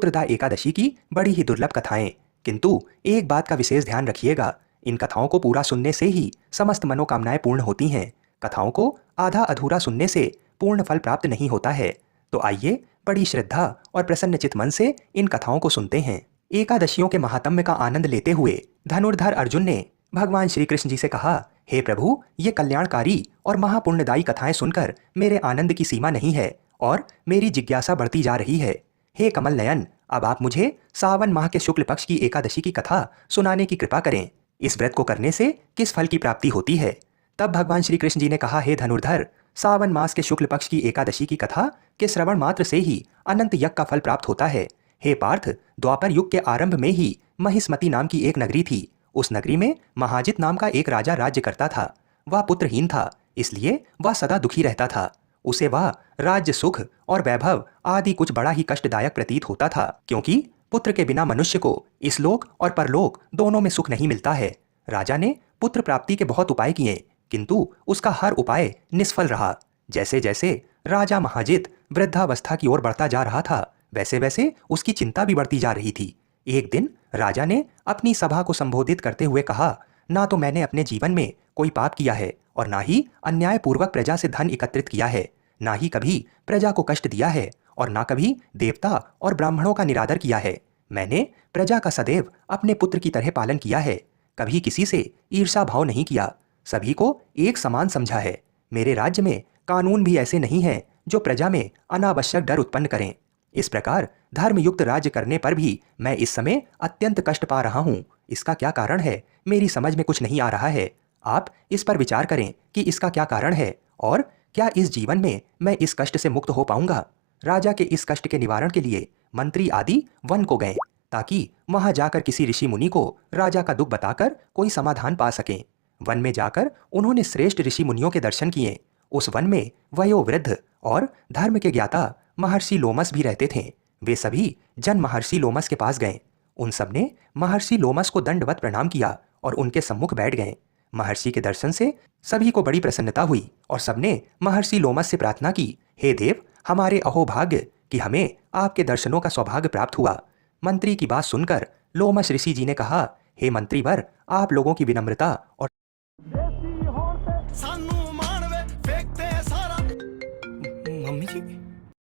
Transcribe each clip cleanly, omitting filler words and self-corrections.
पुत्रदा एकादशी की बड़ी ही दुर्लभ कथाएं, किंतु एक बात का विशेष ध्यान रखिएगा। इन कथाओं को पूरा सुनने से ही समस्त मनोकामनाएं पूर्ण होती हैं। कथाओं को आधा अधूरा सुनने से पूर्ण फल प्राप्त नहीं होता है। तो आइए बड़ी श्रद्धा और प्रसन्नचित मन से इन कथाओं को सुनते हैं। एकादशियों के महात्म्य का आनंद लेते हुए धनुर्धर अर्जुन ने भगवान श्री कृष्ण जी से कहा, हे प्रभु, ये कल्याणकारी और महापुण्यदायी कथाएं सुनकर मेरे आनंद की सीमा नहीं है और मेरी जिज्ञासा बढ़ती जा रही है। हे कमल नयन, अब आप मुझे सावन माह के शुक्ल पक्ष की एकादशी की कथा सुनाने की कृपा करें। इस व्रत को करने से किस फल की प्राप्ति होती है? तब भगवान श्री कृष्ण जी ने कहा, हे धनुर्धर, सावन मास के शुक्ल पक्ष की एकादशी की कथा के श्रवण मात्र से ही अनंत यज्ञ का फल प्राप्त होता है। हे पार्थ, द्वापर युग के आरंभ में ही महिष्मति नाम की एक नगरी थी। उस नगरी में महाजित नाम का एक राजा राज्य करता था। वह पुत्रहीन था, इसलिए वह सदा दुखी रहता था। उसे वह राज्य सुख और वैभव आदि कुछ बड़ा ही कष्टदायक प्रतीत होता था, क्योंकि पुत्र के बिना मनुष्य को इस लोक और परलोक दोनों में सुख नहीं मिलता है। राजा ने पुत्र प्राप्ति के बहुत उपाय किए, किंतु उसका हर उपाय निष्फल रहा। जैसे जैसे राजा महाजित वृद्धावस्था की ओर बढ़ता जा रहा था, वैसे वैसे उसकी चिंता भी बढ़ती जा रही थी। एक दिन राजा ने अपनी सभा को संबोधित करते हुए कहा, ना तो मैंने अपने जीवन में कोई पाप किया है और ना ही अन्यायपूर्वक प्रजा से धन एकत्रित किया है, ना ही कभी प्रजा को कष्ट दिया है और ना कभी देवता और ब्राह्मणों का निरादर किया है। मैंने प्रजा का सदैव अपने पुत्र की तरह पालन किया है, कभी किसी से ईर्षा भाव नहीं किया, सभी को एक समान समझा है। मेरे राज्य में कानून भी ऐसे नहीं हैं जो प्रजा में अनावश्यक डर उत्पन्न करें। इस प्रकार धर्मयुक्त राज्य करने पर भी मैं इस समय अत्यंत कष्ट पा रहा हूँ। इसका क्या कारण है, मेरी समझ में कुछ नहीं आ रहा है। आप इस पर विचार करें कि इसका क्या कारण है और क्या इस जीवन में मैं इस कष्ट से मुक्त हो पाऊंगा। राजा के इस कष्ट के निवारण के लिए मंत्री आदि वन को गए, ताकि वहां जाकर किसी ऋषि मुनि को राजा का दुख बताकर कोई समाधान पा सकें। वन में जाकर उन्होंने श्रेष्ठ ऋषि मुनियों के दर्शन किए। उस वन में वयोवृद्ध और धर्म के ज्ञाता महर्षि लोमस भी रहते थे। वे सभी जन महर्षि लोमस के पास गए। उन सब ने महर्षि लोमस को दंडवत प्रणाम किया और उनके सम्मुख बैठ गए। महर्षि के दर्शन से सभी को बड़ी प्रसन्नता हुई और सबने महर्षि लोमस से प्रार्थना की, हे देव, हमारे अहोभाग्य कि हमें आपके दर्शनों का सौभाग्य प्राप्त हुआ। मंत्री की बात सुनकर लोमस ऋषि जी ने कहा, हे मंत्रीवर, आप लोगों की विनम्रता और मम्मी जी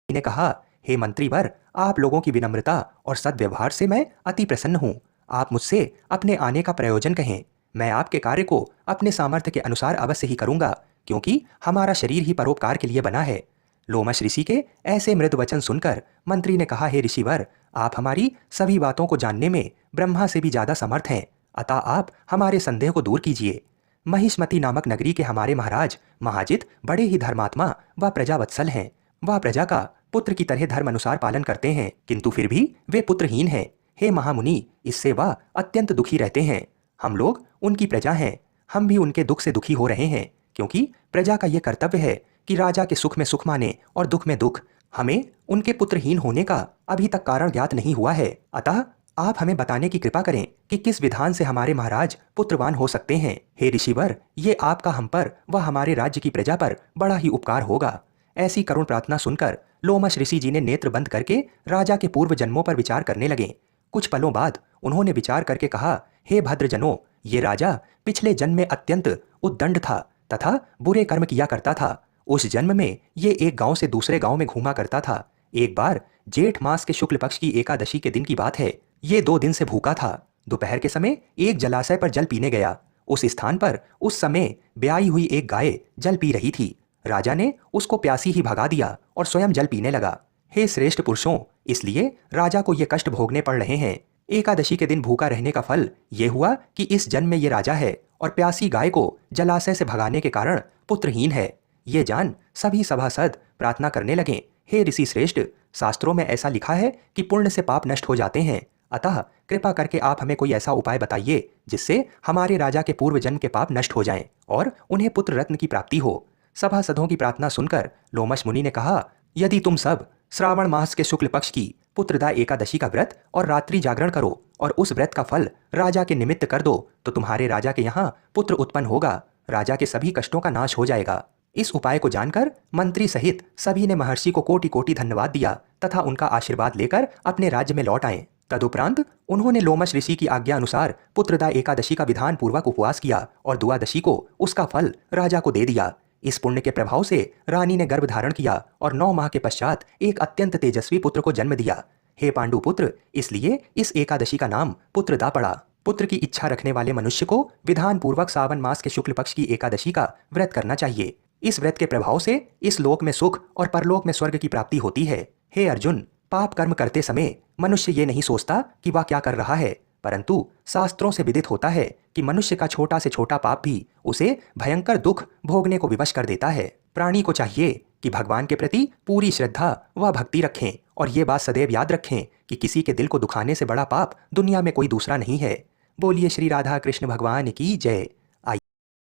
ने कहा, हे मंत्रीवर, आप लोगों की विनम्रता और सद्व्यवहार से मैं अति प्रसन्न हूँ। आप मुझसे अपने आने का प्रयोजन कहें। मैं आपके कार्य को अपने सामर्थ्य के अनुसार अवश्य ही करूंगा, क्योंकि हमारा शरीर ही परोपकार के लिए बना है। लोमश ऋषि के ऐसे मृदु वचन सुनकर मंत्री ने कहा, हे ऋषिवर, आप हमारी सभी बातों को जानने में ब्रह्मा से भी ज्यादा समर्थ हैं, अतः आप हमारे संदेह को दूर कीजिए। महिष्मति नामक नगरी के हमारे महाराज महाजित बड़े ही धर्मात्मा व प्रजावत्सल हैं। वह प्रजा का पुत्र की तरह धर्म अनुसार पालन करते हैं, किंतु फिर भी वे पुत्रहीन हैं। हे महामुनि, इससे वह अत्यंत दुखी रहते हैं। हम लोग उनकी प्रजा हैं, हम भी उनके दुख से दुखी हो रहे हैं, क्योंकि प्रजा का यह कर्तव्य है कि राजा के सुख में सुख माने और दुख में दुख। हमें उनके पुत्रहीन होने का अभी तक कारण ज्ञात नहीं हुआ है, अतः आप हमें बताने की कृपा करें कि किस विधान से हमारे महाराज पुत्रवान हो सकते हैं। हे ऋषिवर, ये आपका हम पर व हमारे राज्य की प्रजा पर बड़ा ही उपकार होगा। ऐसी करुण प्रार्थना सुनकर लोमश ऋषि जी ने नेत्र बंद करके राजा के पूर्व जन्मों पर विचार करने लगे। कुछ पलों बाद उन्होंने विचार करके कहा, हे भद्रजनों, ये राजा पिछले जन्म में अत्यंत उद्दंड था तथा बुरे कर्म किया करता था। उस जन्म में ये एक गांव से दूसरे गांव में घूमा करता था। एक बार जेठ मास के शुक्ल पक्ष की एकादशी के दिन की बात है। ये 2 दिन से भूखा था। दोपहर के समय एक जलाशय पर जल पीने गया। उस स्थान पर उस समय ब्याई हुई एक गाय जल पी रही थी। राजा ने उसको प्यासी ही भगा दिया और स्वयं जल पीने लगा। हे श्रेष्ठ पुरुषों, इसलिए राजा को ये कष्ट भोगने पड़ रहे हैं। एकादशी के दिन भूखा रहने का फल ये हुआ कि इस जन्म में ये राजा है और प्यासी गाय को जलाशय से भगाने के कारण पुत्रहीन है। ये जान सभी सभासद प्रार्थना करने लगे, हे ऋषि श्रेष्ठ, शास्त्रों में ऐसा लिखा है कि पुण्य से पाप नष्ट हो जाते हैं, अतः कृपा करके आप हमें कोई ऐसा उपाय बताइए जिससे हमारे राजा के पूर्व जन्म के पाप नष्ट हो जाएं और उन्हें पुत्र रत्न की प्राप्ति हो। सभासदों की प्रार्थना सुनकर लोमश मुनि ने कहा, यदि तुम सब श्रावण मास के शुक्ल पक्ष की पुत्रदा एकादशी का व्रत और रात्रि जागरण करो और उस व्रत का फल राजा के निमित्त कर दो, तो तुम्हारे राजा के यहाँ पुत्र उत्पन्न होगा, राजा के सभी कष्टों का नाश हो जाएगा। इस उपाय को जानकर मंत्री सहित सभी ने महर्षि को कोटि कोटि धन्यवाद दिया तथा उनका आशीर्वाद लेकर अपने राज्य में लौट आएं। तदुपरांत उन्होंने लोमश ऋषि की आज्ञा अनुसार पुत्रदा एकादशी का विधान पूर्वक उपवास किया और द्वादशी को उसका फल राजा को दे दिया। इस पुण्य के प्रभाव से रानी ने गर्भ धारण किया और 9 माह के पश्चात एक अत्यंत तेजस्वी पुत्र को जन्म दिया। हे पांडु पुत्र, इसलिए इस एकादशी का नाम पुत्रदा पड़ा। पुत्र की इच्छा रखने वाले मनुष्य को विधान पूर्वक सावन मास के शुक्ल पक्ष की एकादशी का व्रत करना चाहिए। इस व्रत के प्रभाव से इस लोक में सुख और परलोक में स्वर्ग की प्राप्ति होती है। हे अर्जुन, पाप कर्म करते समय मनुष्य ये नहीं सोचता कि वह क्या कर रहा है, परंतु शास्त्रों से विदित होता है कि मनुष्य का छोटा से छोटा पाप भी उसे भयंकर दुख भोगने को विवश कर देता है। प्राणी को चाहिए कि भगवान के प्रति पूरी श्रद्धा व भक्ति रखें और ये बात सदैव याद रखें कि किसी के दिल को दुखाने से बड़ा पाप दुनिया में कोई दूसरा नहीं है। बोलिए श्री राधा कृष्ण भगवान की जय।